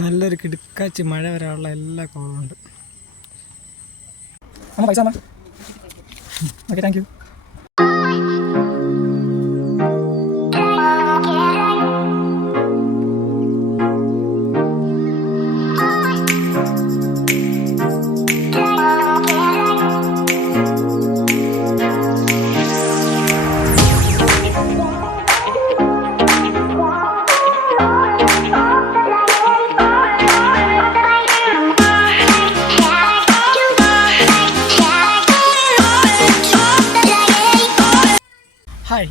നല്ലൊരു കിടുക്കാച്ചി മഴ വരാനുള്ള എല്ലാ കോളുണ്ട്. അമ്മ പൈസ അമ്മ. Okay, thank you. ഹായ്,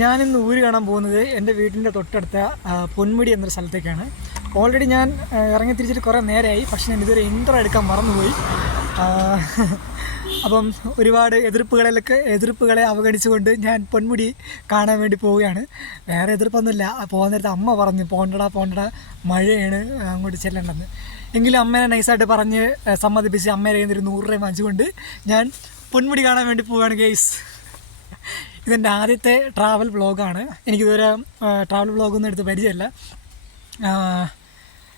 ഞാനിന്ന് ഊര് കാണാൻ പോകുന്നത് എൻ്റെ വീടിൻ്റെ തൊട്ടടുത്ത പൊന്മുടി എന്നൊരു സ്ഥലത്തേക്കാണ്. ഓൾറെഡി ഞാൻ ഇറങ്ങി തിരിച്ചിട്ട് കുറേ നേരമായി, പക്ഷേ ഞാൻ ഇതുവരെ ഇൻട്രോ എടുക്കാൻ മറന്നുപോയി. അപ്പം ഒരുപാട് എതിർപ്പുകളെ അവഗണിച്ചുകൊണ്ട് ഞാൻ പൊന്മുടി കാണാൻ വേണ്ടി പോവുകയാണ്. വേറെ എതിർപ്പൊന്നുമില്ല. പോകുന്ന നേരത്തെ അമ്മ പറഞ്ഞു പോണ്ടടാ മഴയാണ്, അങ്ങോട്ട് ചെല്ലണ്ടെന്ന്. എങ്കിലും അമ്മേനെ നൈസായിട്ട് പറഞ്ഞ് സമ്മതിപ്പിച്ച് അമ്മേനെ കയ്യിൽ നിന്ന് 100 രൂപ വാങ്ങിച്ചുകൊണ്ട് ഞാൻ പൊന്മുടി കാണാൻ വേണ്ടി പോവുകയാണ് ഗെയ്സ്. ഇതെൻ്റെ ആദ്യത്തെ ട്രാവൽ വ്ളോഗാണ്. എനിക്കിതുവരെ ട്രാവൽ വ്ളോഗൊന്നും എടുത്ത് പരിചയമില്ല.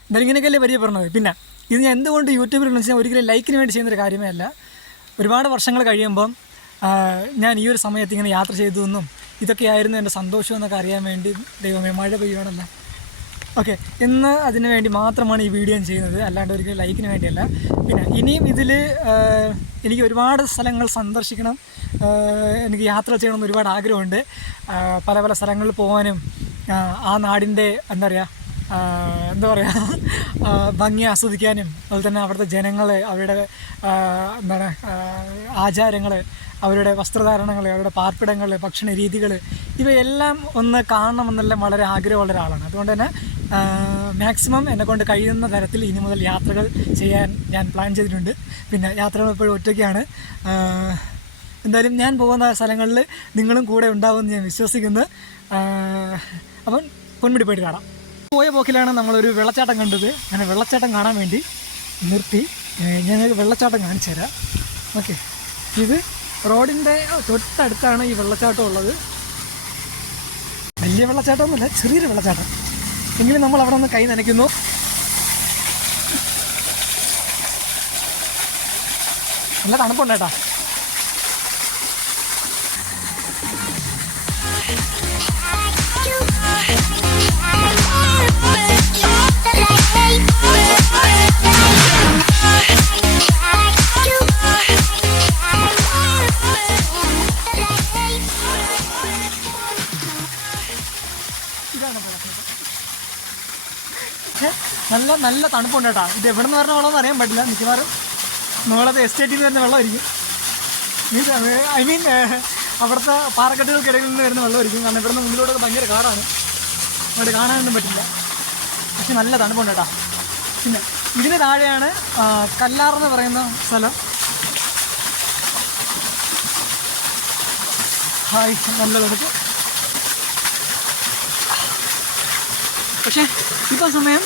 എന്തായാലും ഇങ്ങനെയൊക്കെയല്ലേ പരിചയപ്പെടുന്നത്. പിന്നെ ഇത് ഞാൻ എന്തുകൊണ്ട് യൂട്യൂബിൽ വെച്ചാൽ ഒരിക്കലും ലൈക്കിന് വേണ്ടി ചെയ്യുന്നൊരു കാര്യമേ അല്ല. ഒരുപാട് വർഷങ്ങൾ കഴിയുമ്പം ഞാൻ ഈ ഒരു സമയത്ത് ഇങ്ങനെ യാത്ര ചെയ്തു എന്നും ഇതൊക്കെയായിരുന്നു എൻ്റെ സന്തോഷം എന്നൊക്കെ അറിയാൻ വേണ്ടി ദൈവമേ മഴ പെയ്യണമെന്ന്. ഓക്കെ, ഇന്ന് അതിന് വേണ്ടി മാത്രമാണ് ഈ വീഡിയോ ചെയ്യുന്നത്, അല്ലാണ്ട് ഒരിക്കലും ലൈക്കിന് വേണ്ടിയല്ല. പിന്നെ ഇനിയും ഇതിൽ എനിക്ക് ഒരുപാട് സ്ഥലങ്ങൾ സന്ദർശിക്കണം, എനിക്ക് യാത്ര ചെയ്യണമെന്ന് ഒരുപാട് ആഗ്രഹമുണ്ട്. പല പല സ്ഥലങ്ങളിൽ പോകാനും ആ നാടിൻ്റെ എന്താ പറയുക ഭംഗി ആസ്വദിക്കാനും, അതുപോലെ തന്നെ അവിടുത്തെ ജനങ്ങൾ, അവരുടെ എന്താണ് ആചാരങ്ങൾ, അവരുടെ വസ്ത്രധാരണങ്ങൾ, അവരുടെ പാർപ്പിടങ്ങൾ, ഭക്ഷണ രീതികൾ, ഇവയെല്ലാം ഒന്ന് കാണണമെന്നെല്ലാം വളരെ ആഗ്രഹമുള്ള ഒരാളാണ്. അതുകൊണ്ട് തന്നെ മാക്സിമം എന്നെക്കൊണ്ട് കഴിയുന്ന തരത്തിൽ ഇനി മുതൽ യാത്രകൾ ചെയ്യാൻ ഞാൻ പ്ലാൻ ചെയ്തിട്ടുണ്ട്. പിന്നെ യാത്രകൾ എപ്പോഴും ഒറ്റയ്ക്കാണ്. എന്തായാലും ഞാൻ പോകുന്ന സ്ഥലങ്ങളിൽ നിങ്ങളും കൂടെ ഉണ്ടാവുമെന്ന് ഞാൻ വിശ്വസിക്കുന്നു. അപ്പം പൊന്മുടി പോയിട്ട് കാണാം. പോയ പോക്കിലാണ് നമ്മളൊരു വെള്ളച്ചാട്ടം കണ്ടത്. അങ്ങനെ വെള്ളച്ചാട്ടം കാണാൻ വേണ്ടി നിർത്തി. ഞങ്ങൾക്ക് വെള്ളച്ചാട്ടം കാണിച്ചു തരാം. ഓക്കെ, ഇത് റോഡിൻ്റെ തൊട്ടടുത്താണ് ഈ വെള്ളച്ചാട്ടം ഉള്ളത്. വലിയ വെള്ളച്ചാട്ടമൊന്നുമില്ല, ചെറിയൊരു വെള്ളച്ചാട്ടം. എങ്കിലും നമ്മൾ അവിടെ നിന്ന് കൈ നനയ്ക്കുന്നു. നല്ല തണുപ്പുണ്ട് കേട്ടോ. നല്ല തണുപ്പുണ്ട് കേട്ടോ. ഇത് എവിടെ നിന്ന് വരുന്ന വെള്ളമെന്ന് അറിയാൻ പറ്റില്ല. മിക്കവാറും നമ്മളത് എസ്റ്റേറ്റിൽ നിന്ന് വരുന്ന വെള്ളമായിരിക്കും. അവിടുത്തെ പാറക്കെട്ടുകൾക്കിടയിൽ നിന്ന് വരുന്ന വെള്ളമായിരിക്കും. കാരണം ഇവിടെ നിന്ന് മുന്നിലോട്ടൊക്കെ ഭയങ്കര കാടാണ്, അവിടെ കാണാനൊന്നും പറ്റില്ല. പക്ഷെ നല്ല തണുപ്പുണ്ട് കേട്ടോ. പിന്നെ ഇതിന് താഴെയാണ് കല്ലാറെന്ന് പറയുന്ന സ്ഥലം. ഹായ്, നല്ല തണുപ്പ്. പക്ഷേ ഇപ്പം സമയം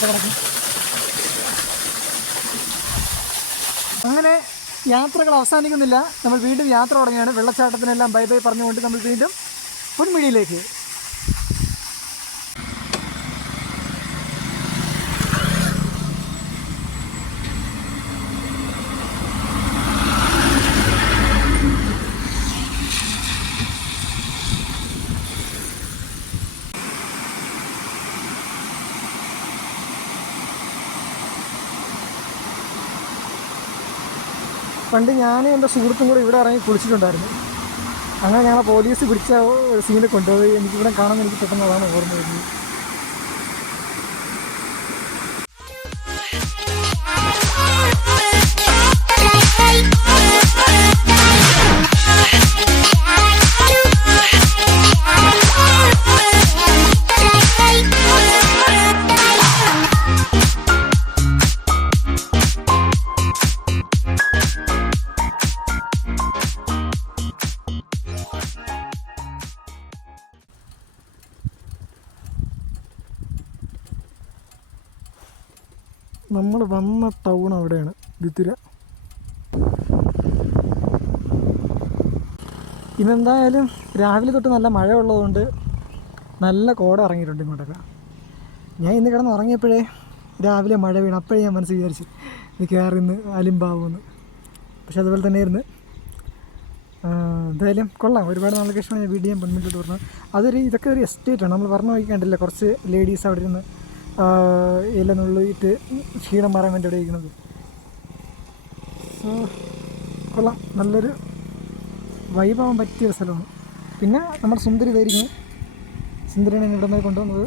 കിടക്കും. അങ്ങനെ യാത്രകൾ അവസാനിക്കുന്നില്ല. നമ്മൾ വീണ്ടും യാത്ര തുടങ്ങിയാണ്. വെള്ളച്ചാട്ടത്തിനെല്ലാം ബൈ ബൈ പറഞ്ഞുകൊണ്ട് നമ്മൾ വീണ്ടും പൊന്മുടിയിലേക്ക്. പണ്ട് ഞാനും എൻ്റെ സുഹൃത്തും കൂടെ ഇവിടെ ഇറങ്ങി കുളിച്ചിട്ടുണ്ടായിരുന്നു. അങ്ങനെ ഞങ്ങളെ പോലീസ് പിടിച്ച ഒരു സീനെ കൊണ്ടുപോയി. എനിക്കിവിടെ കാണാൻ എനിക്ക് പെട്ടെന്ന് അതാണ് ഓർമ്മ വരുന്നത്. നമ്മൾ വന്ന ടൗൺ അവിടെയാണ്, ബിത്തുര. ഇന്നെന്തായാലും രാവിലെ തൊട്ട് നല്ല മഴ ഉള്ളതുകൊണ്ട് നല്ല കോട ഇറങ്ങിയിട്ടുണ്ട് ഇങ്ങോട്ടൊക്കെ. ഞാൻ ഇന്ന് കിടന്ന് ഉറങ്ങിയപ്പോഴേ രാവിലെ മഴ വീണ്. അപ്പോഴേ ഞാൻ മനസ്സിൽ വിചാരിച്ചു ഇത് കയറി ഇന്ന് അലിമ്പാവുമെന്ന്. പക്ഷെ അതുപോലെ തന്നെയായിരുന്നു. എന്തായാലും കൊള്ളാം. ഒരുപാട് നാൾക്ക് ശേഷമാണ് ഞാൻ വീഡിയോ പൊന്മുട്ടോട്ട് പറഞ്ഞത്. ഇതൊക്കെ ഒരു എസ്റ്റേറ്റാണ്. നമ്മൾ പറഞ്ഞ വഴിക്ക് കണ്ടില്ല, കുറച്ച് ലേഡീസ് അവിടെ ഇരുന്ന് ഇല നുള്ളിയിട്ട് ക്ഷീണം മാറാൻ വേണ്ടി അവിടെ ഇരിക്കുന്നത്. സോ കൊള്ളാം, നല്ലൊരു വൈബാവാൻ പറ്റിയ സ്ഥലമാണ്. പിന്നെ നമ്മുടെ സുന്ദരി ഇതായിരിക്കും. സുന്ദരിയാണ് ഇവിടെ നിന്ന് കൊണ്ടുവന്നത്.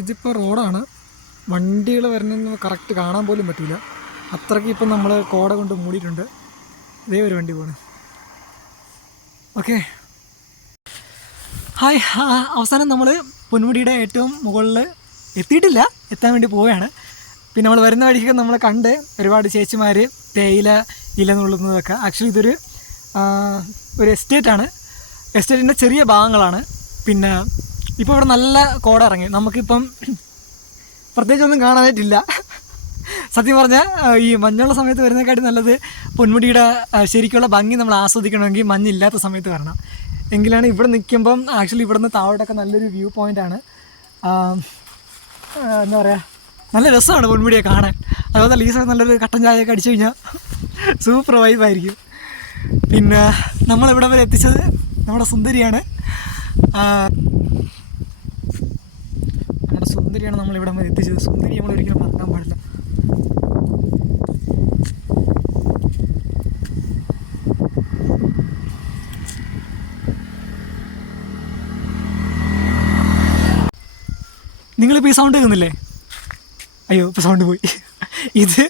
ഇതിപ്പോൾ റോഡാണ്. വണ്ടികൾ വരുന്നതെന്ന് കറക്റ്റ് കാണാൻ പോലും പറ്റില്ല, അത്രയ്ക്ക് ഇപ്പം നമ്മൾ കോട കൊണ്ട് മൂടിയിട്ടുണ്ട്. ഇതേ ഒരു വണ്ടി പോണ്. Okay, hi. അവസാനം നമ്മൾ പൊന്മുടിയുടെ ഏറ്റവും മുകളിൽ എത്തിയിട്ടില്ല, എത്താൻ വേണ്ടി പോവുകയാണ്. പിന്നെ നമ്മൾ വരുന്ന വഴിക്കൊക്കെ നമ്മൾ കണ്ട് ഒരുപാട് ചേച്ചിമാർ തേയില ഇല നുള്ളുന്നതൊക്കെ. ആക്ച്വലി ഇതൊരു എസ്റ്റേറ്റാണ്. എസ്റ്റേറ്റിൻ്റെ ചെറിയ ഭാഗങ്ങളാണ്. പിന്നെ ഇപ്പോൾ ഇവിടെ നല്ല കോട ഇറങ്ങി. നമുക്കിപ്പം പ്രത്യേകിച്ചൊന്നും കാണാനായിട്ടില്ല. സത്യം പറഞ്ഞാൽ ഈ മഞ്ഞുള്ള സമയത്ത് വരുന്നതിനെക്കാട്ടി നല്ലത് പൊന്മുടിയുടെ ശരിക്കുള്ള ഭംഗി നമ്മൾ ആസ്വദിക്കണമെങ്കിൽ മഞ്ഞില്ലാത്ത സമയത്ത് വരണം. എങ്കിലാണ് ഇവിടെ നിൽക്കുമ്പം ആക്ച്വലി ഇവിടെ നിന്ന് താഴോട്ടൊക്കെ നല്ലൊരു വ്യൂ പോയിൻ്റാണ്. എന്താ പറയുക, നല്ല രസമാണ് പൊന്മുടിയെ കാണാൻ. അതുപോലെ ഈ സമയത്ത് നല്ലൊരു കട്ടൻ ചായയൊക്കെ അടിച്ചു കഴിഞ്ഞാൽ സൂപ്പർ വൈബായിരിക്കും. പിന്നെ നമ്മളിവിടെ വരെ എത്തിച്ചത് നമ്മുടെ സുന്ദരിയാണ്. സുന്ദരിയാണ് നമ്മളിവിടെ വരെ എത്തിച്ചത്. സുന്ദരി നമ്മൾ ഒരിക്കലും മറക്കാൻ പാടില്ല. നിങ്ങളിപ്പോൾ ഈ സൗണ്ട് കേൾക്കുന്നില്ലേ? അയ്യോ, ഇപ്പോൾ സൗണ്ട് പോയി. ഇത്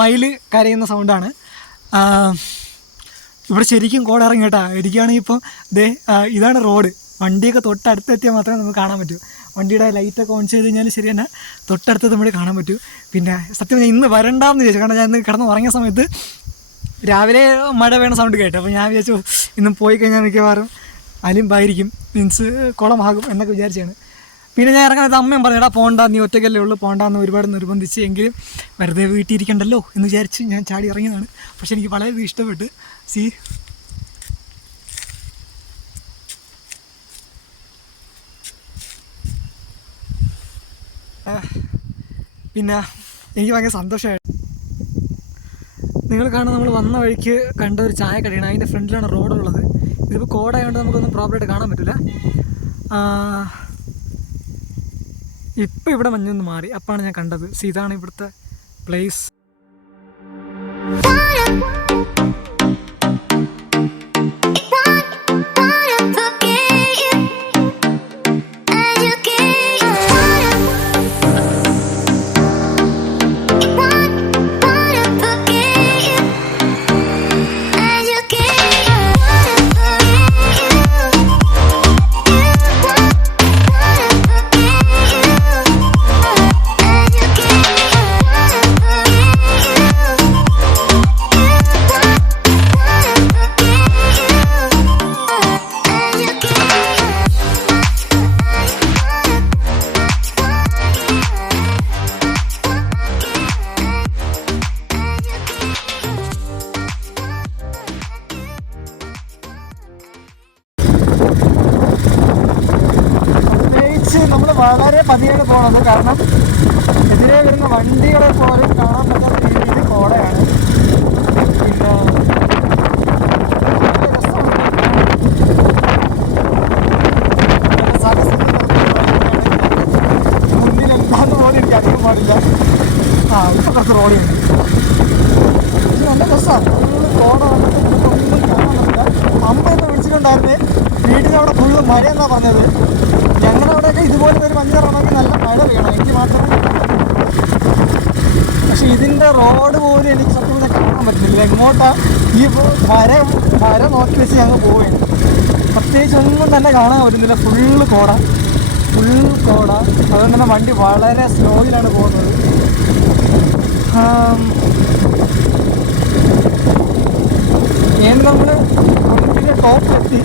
മയിൽ കരയുന്ന സൗണ്ടാണ്. ഇവിടെ ശരിക്കും കോട ഇറങ്ങി കേട്ടോ. എനിക്കാണെങ്കിൽ ഇപ്പം ഇതാണ് റോഡ്. വണ്ടിയൊക്കെ തൊട്ടടുത്തെത്തിയാൽ മാത്രമേ നമുക്ക് കാണാൻ പറ്റൂ. വണ്ടിയുടെ ലൈറ്റൊക്കെ ഓൺ ചെയ്ത് കഴിഞ്ഞാൽ ശരി തന്നെ തൊട്ടടുത്ത് നമ്മൾ കാണാൻ പറ്റൂ. പിന്നെ സത്യം ഞാൻ ഇന്ന് വരണ്ടാന്ന് വിചാരിച്ചു. കാരണം ഞാൻ ഇന്ന് കിടന്ന് ഉറങ്ങിയ സമയത്ത് രാവിലെ മഴ വേണ സൗണ്ട് കേട്ടോ. അപ്പോൾ ഞാൻ വിചാരിച്ചു ഇന്ന് പോയി കഴിഞ്ഞാൽ മിക്കവാറും അലിമ്പായിരിക്കും, മീൻസ് കുളമാകും എന്നൊക്കെ വിചാരിച്ചാണ്. പിന്നെ ഞാൻ ഇറങ്ങാൻ അമ്മയും പറഞ്ഞു, എടാ പോണ്ട, നീ ഒറ്റയ്ക്കല്ലേ ഉള്ളൂ, പോണ്ടാന്ന് ഒരുപാട് നിർബന്ധിച്ച്. എങ്കിലും വെറുതെ വീട്ടിലിരിക്കണ്ടല്ലോ എന്ന് വിചാരിച്ച് ഞാൻ ചാടി ഇറങ്ങിയതാണ്. പക്ഷെ എനിക്ക് വളരെ ഇഷ്ടപ്പെട്ട്. പിന്നെ എനിക്ക് ഭയങ്കര സന്തോഷമായി. നിങ്ങൾ കാണുന്ന നമ്മൾ വന്ന വഴിക്ക് കണ്ട ഒരു ചായ കടയാണ്. അതിൻ്റെ ഫ്രണ്ടിലാണ് റോഡുള്ളത്. ഇതിപ്പോൾ കോടായതുകൊണ്ട് നമുക്കൊന്നും പ്രോപ്പറായിട്ട് കാണാൻ പറ്റില്ല. ഇപ്പം ഇവിടെ മഞ്ഞൊന്ന് മാറി, അപ്പാണ് ഞാൻ കണ്ടത്. ഇതാണ് ഇവിടുത്തെ പ്ലേസ്. വളരെ പതിയാണ് പോകുന്നത്. കാരണം എതിരെ വരുന്ന വണ്ടികളെ പോലും കാണാൻ പറ്റാത്ത രീതിയിൽ കോടയാണ്. പിന്നെ മുന്നിൽ എന്താന്ന് പോലും എനിക്ക് അറിയാൻ പാടില്ല. ഇപ്പൊ കുറച്ച് റോഡിയുണ്ട്. നല്ല രസമാണ്. കോട വന്നിട്ട് ഒന്നും കാണാൻ പറ്റില്ല. അമ്മ എന്നെ വിളിച്ചിട്ടുണ്ടായിരുന്നേ, വീട്ടിലവിടെ ഫുള്ള് മഴ എന്നാണ് പറഞ്ഞത്. ഞങ്ങളുടെ അവിടെയൊക്കെ ഇതുപോലെ ഒരു മഞ്ഞിറങ്ങണമെങ്കിൽ നല്ല മഴ വീണം എനിക്ക് മാത്രമേ. പക്ഷെ ഇതിൻ്റെ റോഡ് പോലും എനിക്ക് സത്യം കാണാൻ പറ്റുന്നില്ല. എങ്ങോട്ടാ ഈ വര നോക്കി വെച്ച് ഞങ്ങൾ പോവുകയാണ്. പ്രത്യേകിച്ച് ഒന്നും തന്നെ കാണാൻ പറ്റുന്നില്ല. ഫുള്ള് കോട. അതുകൊണ്ട് തന്നെ വണ്ടി വളരെ സ്ലോയിലാണ് പോകുന്നത്. നമ്മൾ പിന്നെ ടോപ്പിലെത്തി.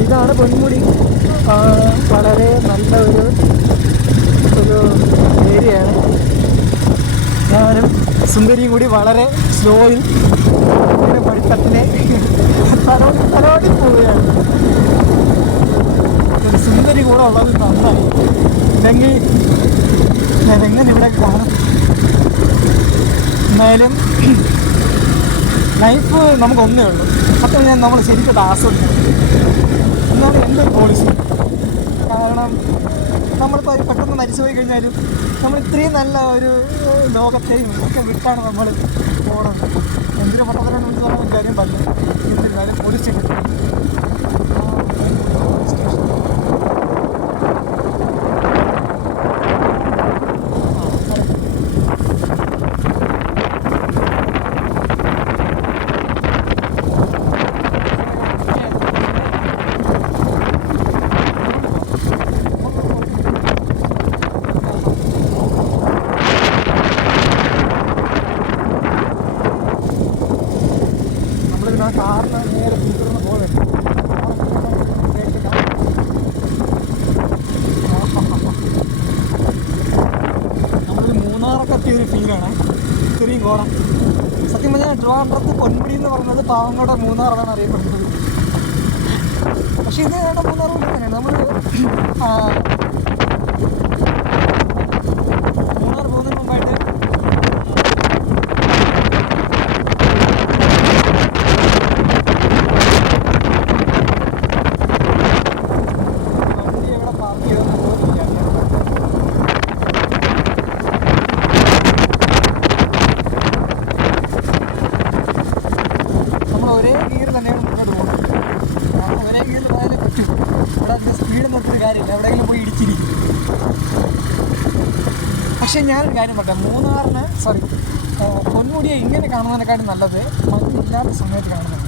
ഇതാണ് പൊന്മുടി. വളരെ നല്ല ഒരു ഏരിയയാണ്. ഞാനും സുന്ദരിയും കൂടി വളരെ സ്ലോയിൽ പഠിത്തത്തിനെ തലോടി പോവുകയാണ്. ഒരു സുന്ദരി കൂടെ ഉള്ളത് നന്നായി. ഇല്ലെങ്കിൽ ഞാൻ എങ്ങനെ ഇവിടെ കാണും. എന്നാലും ലൈഫ് നമുക്കൊന്നേ ഉള്ളൂ. അപ്പോൾ നമ്മൾ ശരിക്കും ആസ്വദിക്കണം എന്നാണ് എൻ്റെ ഒരു പോളിസി. കാരണം നമ്മളിപ്പോൾ പെട്ടെന്ന് മരിച്ചു പോയി കഴിഞ്ഞാലും നമ്മൾ ഇത്രയും നല്ല ഒരു ലോകത്തെയും ഒക്കെ വിട്ടാണ് നമ്മൾ പോകുന്നത്. എന്തിനു പട്ടത്തിനെ കൊണ്ട് നമുക്ക് കാര്യം പറഞ്ഞു. എന്നിരുന്നാലും പോലീസ് സ്റ്റേഷൻ കാറിന് നേരെ തീർന്ന് പോകുന്നുണ്ട്. നമ്മളൊരു മൂന്നാറൊക്കെ എത്തിയൊരു ഫീലാണ്. ഇത്രയും കോട. സത്യം പറഞ്ഞാൽ ട്രിവാൻഡ്രത്ത് പൊന്മുടി എന്ന് പറയുന്നത് പാവങ്ങളുടെ മൂന്നാറാണ് അറിയപ്പെടുന്നത്. പക്ഷെ ഇത് ഞങ്ങളുടെ മൂന്നാർ കൊണ്ട് തന്നെയാണ്. നമ്മൾ മൂന്നാർ പോകുന്നതിന് മുമ്പായിട്ട് ഒരേ ഗിയർ തന്നെയാണ് മുന്നോട്ട് പോകുന്നത്. കാരണം ഒരേ ഗിയറിൽ പോയാലേ പറ്റും. അവിടെ അതിൻ്റെ സ്പീഡ് നിർത്തിയൊരു കാര്യമില്ല. എവിടെയെങ്കിലും പോയി ഇടിച്ചിരിക്കും. പക്ഷേ ഞാനൊരു കാര്യം പറയാം. പൊന്മുടിയെ ഇങ്ങനെ കാണുന്നതിനെക്കാളും നല്ലത് മഞ്ഞില്ലാത്ത സമയത്ത് കാണുന്നത്.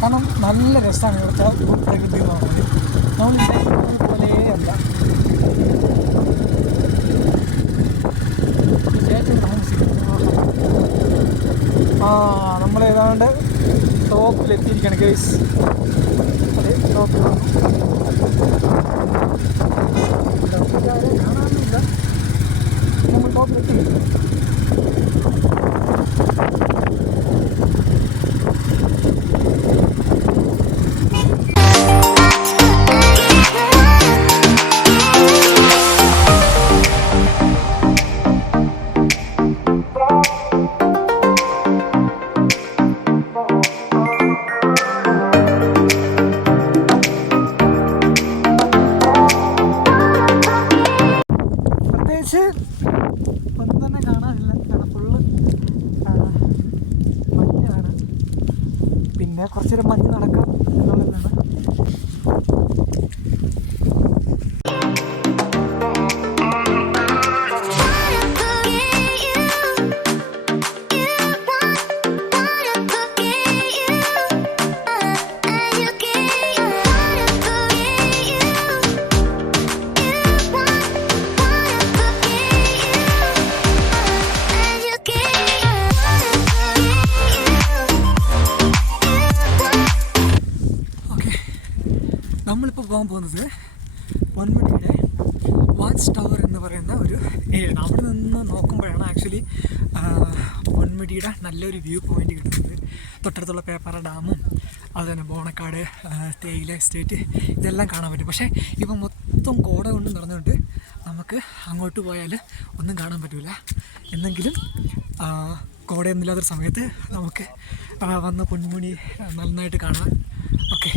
കാരണം നല്ല രസമാണ് ഇവിടുത്തെ പ്രകൃതി എന്ന് പറയുന്നത്. നമ്മൾ പോലെയല്ല. നമ്മൾ ഏതാണ്ട് ടോപ്പിലെത്തിയിരിക്കുകയാണ് ഗൈസ്. അതെ, ടോപ്പിൽ കാണാനൊന്നുമില്ല. നമ്മൾ ടോപ്പിലെത്തി. ഒന്നും തന്നെ കാണാനില്ല. കാരണം ഫുള്ള് മഞ്ഞാണ്. പിന്നെ കുറച്ചൊരു മഞ്ഞ് നടക്കാം എന്നുള്ളതാണ്. നമ്മളിപ്പോൾ പോകാൻ പോകുന്നത് പൊന്മുടിയുടെ വാച്ച് ടവർ എന്ന് പറയുന്ന ഒരു ഏരിയ. അവിടെ നിന്ന് നോക്കുമ്പോഴാണ് ആക്ച്വലി പൊന്മുടിയുടെ നല്ലൊരു വ്യൂ പോയിൻ്റ് കിട്ടുന്നത്. തൊട്ടടുത്തുള്ള പേപ്പാറ ഡാമും അതുപോലെ തന്നെ ബോണക്കാട് തേയില എസ്റ്റേറ്റ് ഇതെല്ലാം കാണാൻ പറ്റും. പക്ഷേ ഇപ്പം മൊത്തം കോട കൊണ്ട് നിറഞ്ഞുകൊണ്ട് നമുക്ക് അങ്ങോട്ട് പോയാൽ ഒന്നും കാണാൻ പറ്റില്ല. എന്നെങ്കിലും കോടയൊന്നുമില്ലാത്തൊരു സമയത്ത് നമുക്ക് വന്ന പൊന്മുടി നന്നായിട്ട് കാണാം. ഓക്കെ.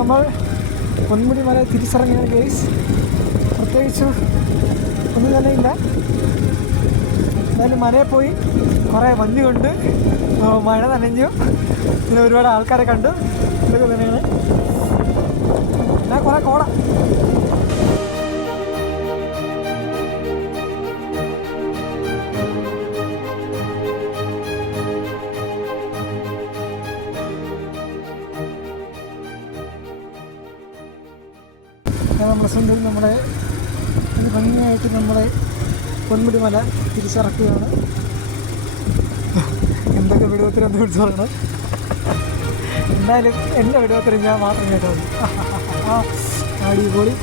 നമ്മൾ പൊന്മുടി മല തിരിച്ചിറങ്ങിയ ഗൈസ്. പ്രത്യേകിച്ച് ഒന്നും തന്നെ ഇല്ല. എന്തായാലും മലയിൽ പോയി കുറേ മഞ്ഞ് കൊണ്ട് മഴ നനഞ്ഞു, പിന്നെ ഒരുപാട് ആൾക്കാരെ കണ്ടു. ഇതൊക്കെ തന്നെയാണ്. പിന്നെ കുറേ കോട. നമ്മളെ ഭംഗിയായിട്ട് നമ്മളെ പൊന്മുടി മല തിരിച്ചിറക്കുകയാണ്. എന്തൊക്കെ വിടുവത്തിന് എന്ത് വിളിച്ചു പറയണം. എന്തായാലും എൻ്റെ വിടുവത്തിന് ഞാൻ മാത്രം കേട്ടോ. അടിപൊളി.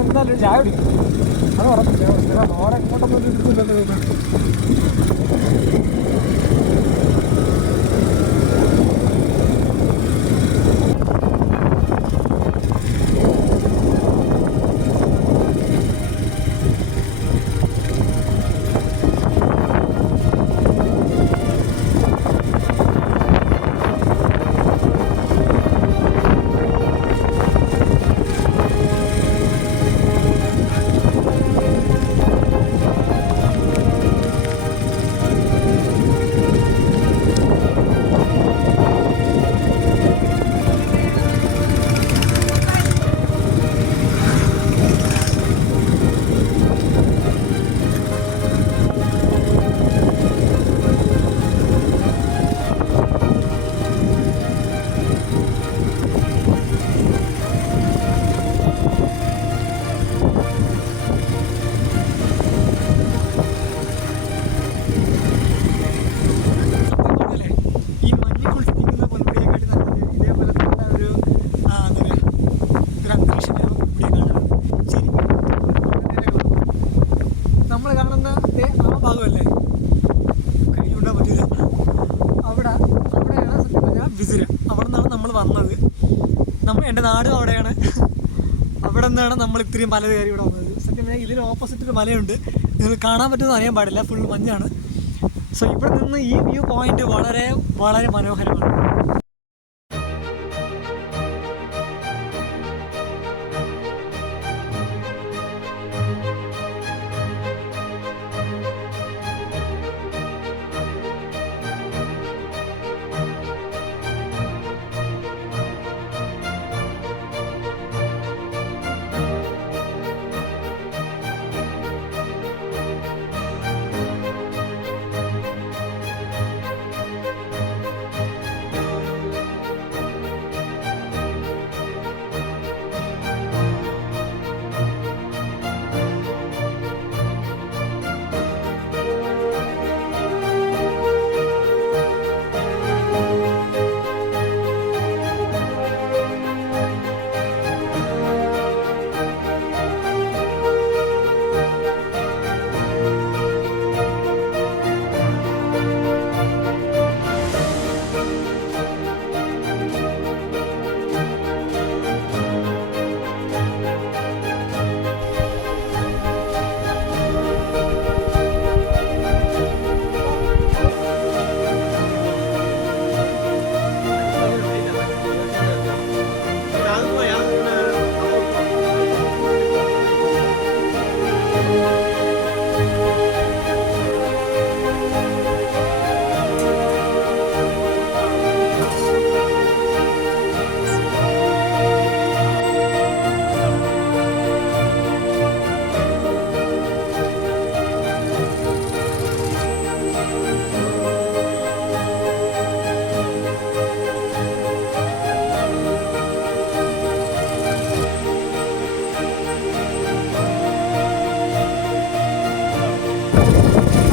എന്തായാലും ചായ കുടിക്കും. അത് ഉറപ്പില്ല. ഓരെ ഇങ്ങോട്ടൊന്നും എടുക്കില്ലെന്ന് തോന്നുന്നു. മഞ്ചേശ്വരം. അവിടെ നിന്നാണ് നമ്മൾ വന്നത്. എൻ്റെ നാടും അവിടെയാണ്. അവിടെ നിന്നാണ് നമ്മൾ ഇത്രയും മല കയറി ഇവിടെ വന്നത്. സത്യം പറഞ്ഞാൽ ഇതിന് ഓപ്പോസിറ്റ് ഒരു മലയുണ്ട്, നിങ്ങൾക്ക് കാണാൻ പറ്റുമെന്ന് അറിയാൻ പാടില്ല, ഫുൾ മഞ്ഞാണ്. സോ ഇവിടെ നിന്ന് ഈ വ്യൂ പോയിന്റ് വളരെ വളരെ മനോഹരമാണ്.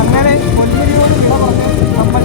അങ്ങനെ 1 മില്യൺ വില പറഞ്ഞ് നമ്മൾ